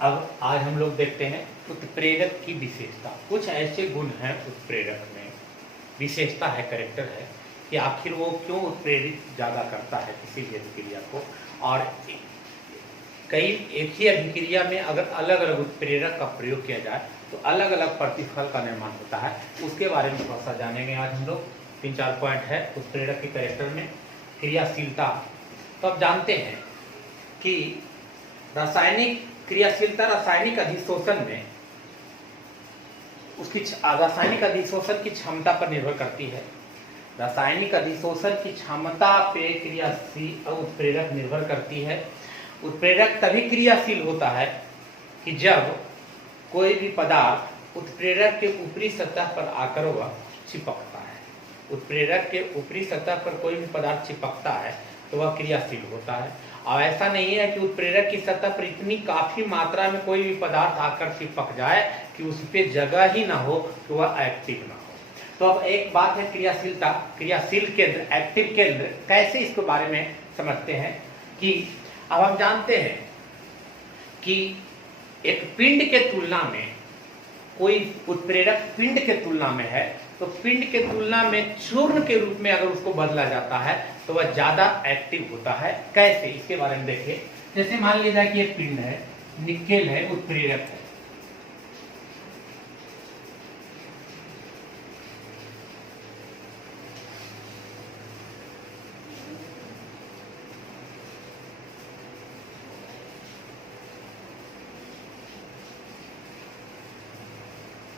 अब आज हम लोग देखते हैं उत्प्रेरक की विशेषता। कुछ ऐसे गुण हैं उत्प्रेरक में, विशेषता है, कैरेक्टर है कि आखिर वो क्यों उत्प्रेरित ज़्यादा करता है किसी भी अभिक्रिया को। और कई एक ही अभिक्रिया में अगर अलग अलग उत्प्रेरक का प्रयोग किया जाए तो अलग अलग प्रतिफल का निर्माण होता है। उसके बारे में थोड़ा सा जानेंगे आज हम लोग। 3-4 पॉइंट है उत्प्रेरक के कैरेक्टर में। क्रियाशीलता, तो आप जानते हैं कि रासायनिक क्रियाशीलता रासायनिक अधिशोषण में उसकी रासायनिक अधिशोषण की क्षमता पर निर्भर करती है। रासायनिक अधिशोषण की क्षमता पे क्रियाशील उत्प्रेरक निर्भर करती है। उत्प्रेरक तभी क्रियाशील होता है कि जब कोई भी पदार्थ उत्प्रेरक के ऊपरी सतह पर आकर वह चिपकता है। उत्प्रेरक के ऊपरी सतह पर कोई भी पदार्थ चिपकता है तो वह क्रियाशील होता है। और ऐसा नहीं है कि उत्प्रेरक की सतह पर इतनी काफी मात्रा में कोई भी पदार्थ आकर चिपक जाए कि उस पर जगह ही ना हो कि वह एक्टिव ना हो। तो अब एक बात है क्रियाशीलता, क्रियाशील केंद्र, एक्टिव केंद्र, कैसे इसके बारे में समझते हैं कि अब हम जानते हैं कि एक पिंड के तुलना में कोई उत्प्रेरक पिंड के तुलना में है तो पिंड के तुलना में चूर्ण के रूप में अगर उसको बदला जाता है तो वह ज्यादा एक्टिव होता है। कैसे, इसके बारे में देखिए। जैसे मान लिया जाए कि एक पिंड है, निकेल है, उत्प्रेरक है।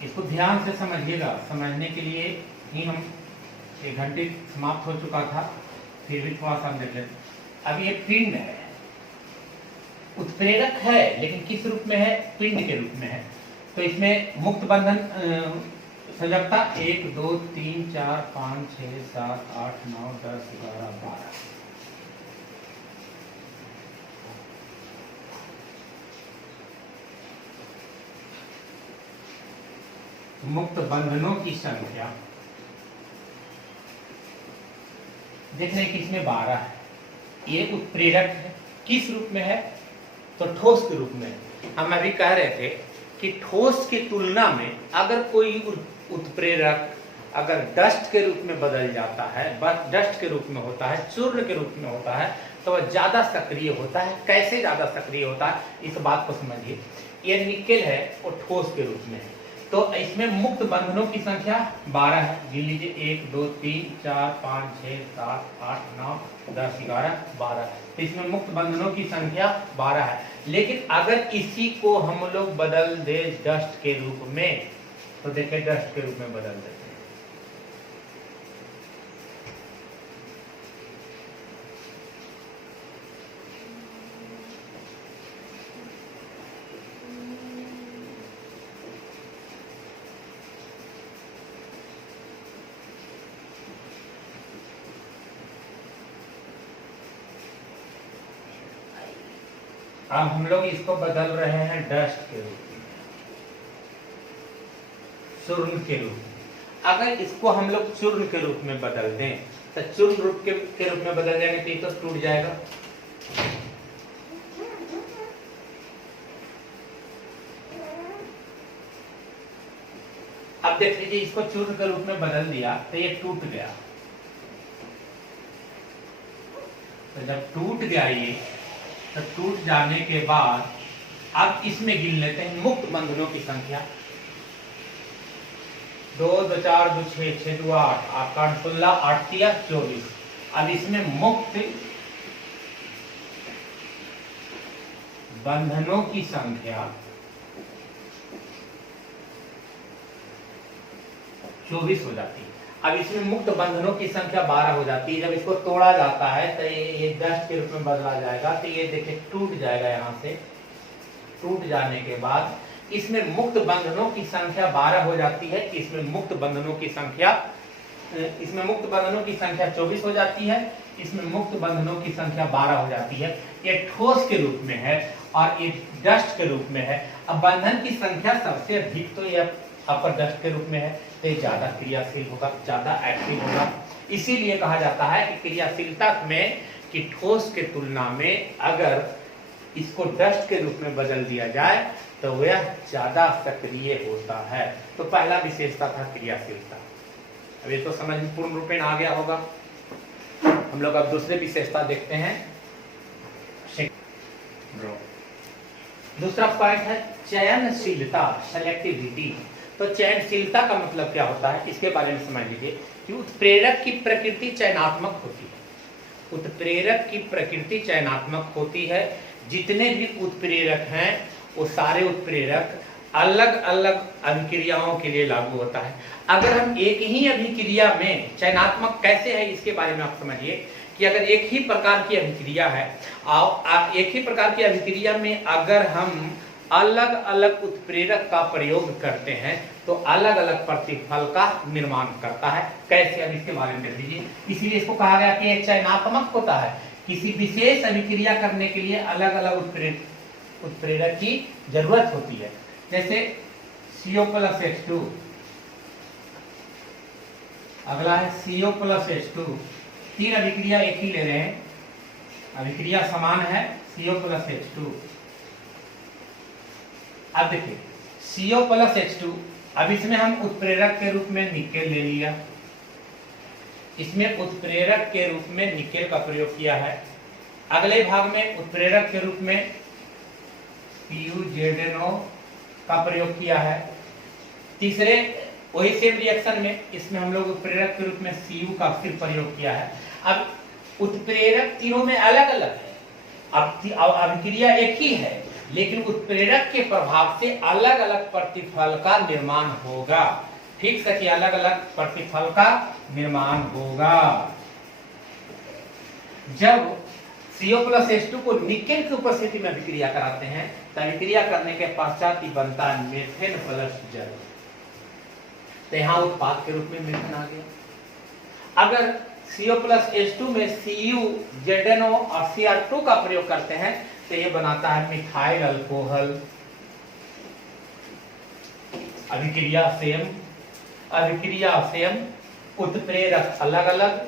इसको ध्यान से समझिएगा, समझने के लिए ही हम 1 घंटे समाप्त हो चुका था, फिर भी थोड़ा सा देख लेते। अब ये पिंड है, उत्प्रेरक है लेकिन किस रूप में है, पिंड के रूप में है। तो इसमें मुक्त बंधन संयोजकता 1 2 3 4 5 6 7 8 9 10 11 12। मुक्त बंधनों की संख्या देख रहे हैं कि इसमें 12 है। ये उत्प्रेरक है, किस रूप में है, तो ठोस के रूप में। हम अभी कह रहे थे कि ठोस की तुलना में अगर कोई उत्प्रेरक अगर डस्ट के रूप में बदल जाता है, बस डस्ट के रूप में होता है, चूर्ण के रूप में होता है, तो वह ज्यादा सक्रिय होता है। कैसे ज्यादा सक्रिय होता है, इस बात को समझिए। ये निकेल है, वो ठोस के रूप में है, तो इसमें मुक्त बंधनों की संख्या 12 है। गिन लीजिए 1 2 3 4 5 6 7 8 9 10 11 12। तो इसमें मुक्त बंधनों की संख्या 12 है। लेकिन अगर इसी को हम लोग बदल दे डस्ट के रूप में, तो देखिए डस्ट के रूप में बदल देते हैं। अब हम लोग इसको बदल रहे हैं डस्ट के रूप में, चूर्ण के रूप में। अगर इसको हम लोग चूर्ण के रूप में बदल दें तो चूर्ण रूप के रूप में बदल जाएंगे तो ये तो टूट जाएगा। अब देख लीजिए, इसको चूर्ण के रूप में बदल दिया तो ये टूट गया। तो जब टूट गया ये, तो टूट जाने के बाद अब इसमें गिन लेते हैं मुक्त बंधनों की संख्या। 2 2 4 2 6 6 2 8 8 8 16 8 3 24। अब इसमें मुक्त बंधनों की संख्या 24 हो जाती है। अब इसमें मुक्त बंधनों की संख्या 12 हो जाती है। जब इसको तोड़ा जाता है तो ये डस्ट के रूप में बदला जाएगा, तो ये देखिए टूट जाएगा। यहाँ से टूट जाने के बाद इसमें मुक्त बंधनों की संख्या 12 हो जाती है। इसमें मुक्त बंधनों की संख्या 24 हो जाती है। इसमें मुक्त बंधनों की संख्या 12 हो जाती है। ये ठोस के रूप में है और ये डस्ट के रूप में है। अब बंधन की संख्या सबसे अधिक तो ये अपर डस्ट के रूप में है, तो ज्यादा क्रियाशील होगा, ज्यादा एक्टिव होगा। इसीलिए कहा जाता है कि क्रियाशीलता में कि ठोस के तुलना में अगर इसको डस्ट के रूप में बदल दिया जाए तो वह ज्यादा सक्रिय होता है। तो पहला विशेषता था क्रियाशीलता। अब ये तो समझ में पूर्ण रूपेण आ गया होगा। हम लोग अब दूसरे विशेषता देखते हैं। दूसरा पॉइंट है चयनशीलता, सेलेक्टिविटी। तो चयनशीलता का मतलब क्या होता है, इसके बारे में समझ लीजिए कि उत्प्रेरक की प्रकृति चयनात्मक होती है। उत्प्रेरक की प्रकृति चयनात्मक होती है। जितने भी उत्प्रेरक हैं वो सारे उत्प्रेरक अलग अलग अभिक्रियाओं के लिए लागू होता है। अगर हम एक ही अभिक्रिया में, चयनात्मक कैसे है इसके बारे में आप समझिए कि अगर एक ही प्रकार की अभिक्रिया है और एक ही प्रकार की अभिक्रिया में अगर हम अलग अलग उत्प्रेरक का प्रयोग करते हैं तो अलग अलग प्रतिफल का निर्माण करता है। कैसे, अब इसके बारे में देख लीजिए। इसीलिए इसको कहा गया कि चयनात्मक होता है। किसी विशेष अभिक्रिया करने के लिए अलग अलग उत्प्रेरक की जरूरत होती है। जैसे CO+H2, अगला है CO+H2, तीन अभिक्रिया एक ही ले रहे हैं, अभिक्रिया समान है CO+H2। अब देखिए CO+H2, अब इसमें हम उत्प्रेरक के रूप में निकेल ले लिया, इसमें उत्प्रेरक के रूप में निकेल का प्रयोग किया है। अगले भाग में उत्प्रेरक के रूप में PuZnO का प्रयोग किया है। तीसरे वही सेम रिएक्शन में इसमें हम लोग उत्प्रेरक के रूप में Cu का फिर प्रयोग किया है। अब उत्प्रेरक तीनों में अलग अलग है, अब अभिक्रिया एक ही है लेकिन उत्प्रेरक के प्रभाव से अलग अलग प्रतिफल का निर्माण होगा। ठीक से कि अलग अलग प्रतिफल का निर्माण होगा। जब CO+H2 को निकेल की उपस्थिति में अभिक्रिया कराते हैं तो अभिक्रिया करने के पश्चात ही बनता है मीथेन प्लस जल। तो यहाँ उत्पाद के रूप में मीथेन आ गया। अगर CO+H2 में Cu, ZnO और Cr2 का प्रयोग करते हैं तो ये बनाता है मिथाइल अल्कोहल। अभिक्रिया सेम, उत्प्रेरक अलग अलग,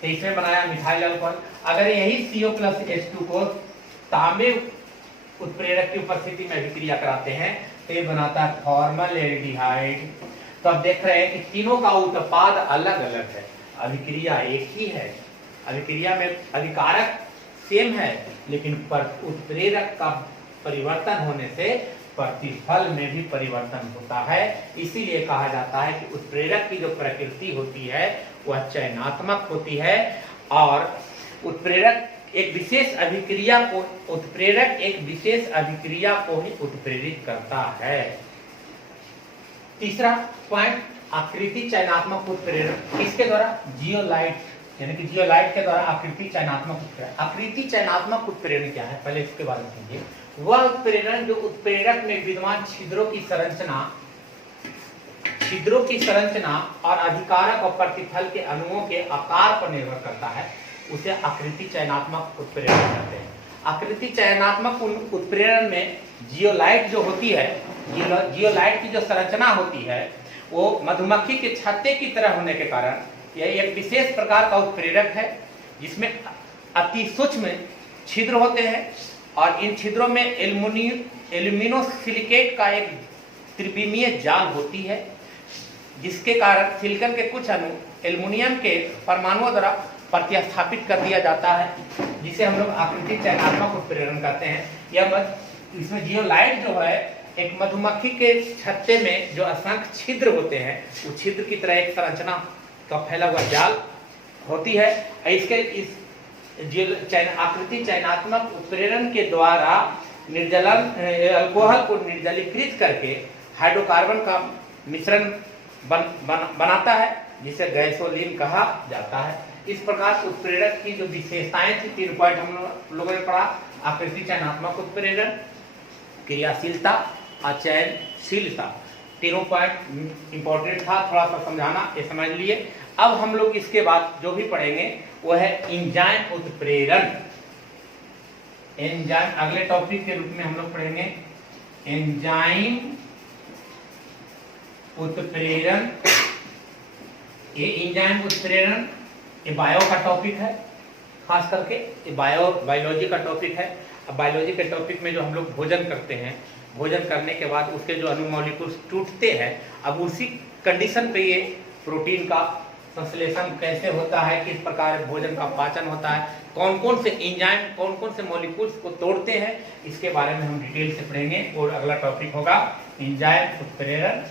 तो इसमें बनाया मिथाइल अल्कोहल। अगर यही CO+H2 को तांबे उत्प्रेरक की उपस्थिति में अभिक्रिया कराते हैं तो ये बनाता है फॉर्मलडेहाइड। तो अब देख रहे हैं कि तीनों का उत्पाद अलग अलग है, अभिक्रिया एक ही है, अभिक्रिया में अभिकारक सेम है लेकिन उत्प्रेरक का परिवर्तन होने से प्रतिफल में भी परिवर्तन होता है। इसीलिए कहा जाता है कि उत्प्रेरक की जो प्रकृति होती है वह चयनात्मक होती है और उत्प्रेरक एक विशेष अभिक्रिया को ही उत्प्रेरित करता है। तीसरा पॉइंट, आकृति चयनात्मक उत्प्रेरण। किसके द्वारा? जियोलाइट, यानी कि जियोलाइट के द्वारा आकृति चयनात्मक उत्प्रेरण। आकृति चयनात्मक उत्प्रेरण क्या है, पहले इसके बारे में समझिए। वह उत्प्रेरण जो उत्प्रेरक में विद्यमान छिद्रों की संरचना और अधिकारक और प्रतिफल के अणुओं के आकार पर निर्भर करता है, उसे आकृति चयनात्मक उत्प्रेरण कहते हैं। आकृति चयनात्मक उत्प्रेरण में जियोलाइट जो होती है, जियोलाइट की जो संरचना होती है वो मधुमक्खी के छत्ते की तरह होने के कारण यह एक विशेष प्रकार का उत्प्रेरक है जिसमें अति सूक्ष्म छिद्र होते हैं और इन छिद्रों में एल्यूमिनोसिलिकेट का एक त्रिविमीय जाल होती है, जिसके कारण सिलिकॉन के कुछ अणु एल्युमिनियम के परमाणुओं द्वारा प्रतिस्थापित कर दिया जाता है, जिसे हम लोग आकृति चयनात्मक उत्प्रेरण कहते हैं। इसमें जियोलाइट जो है एक मधुमक्खी के छत्ते में जो असंख्य छिद्र होते हैं, उस छिद्र की तरह एक संरचना का फैला हुआ जाल होती है। इसके इस आकृति चयनात्मक उत्प्रेरण के द्वारा अल्कोहल को निर्जलीकृत करके हाइड्रोकार्बन का मिश्रण बनाता है, जिसे गैसोलीन कहा जाता है। इस प्रकार उत्प्रेरक की जो विशेषताएं थी, 3 पॉइंट हम लोगों ने पढ़ा। आकृति चयनात्मक उत्प्रेरण, क्रियाशीलता, अचयनशीलता, तीनों पॉइंट इंपॉर्टेंट था, थोड़ा सा समझाना, ये समझ लिए। अब हम लोग इसके बाद जो भी पढ़ेंगे वो है एंजाइम उत्प्रेरण। एंजाइम अगले टॉपिक के रूप में हम लोग पढ़ेंगे एंजाइम उत्प्रेरण। ये एंजाइम उत्प्रेरण ये बायो का टॉपिक है, खास करके ये बायोलॉजी का टॉपिक है। अब बायोलॉजी के टॉपिक में जो हम लोग भोजन करते हैं, भोजन करने के बाद उसके जो अणु मॉलिक्यूल्स टूटते हैं, अब उसी कंडीशन पे ये प्रोटीन का संश्लेषण कैसे होता है, किस प्रकार भोजन का पाचन होता है, कौन कौन से एंजाइम, कौन कौन से मॉलिक्यूल्स को तोड़ते हैं, इसके बारे में हम डिटेल से पढ़ेंगे। और अगला टॉपिक होगा एंजाइम उत्प्रेरक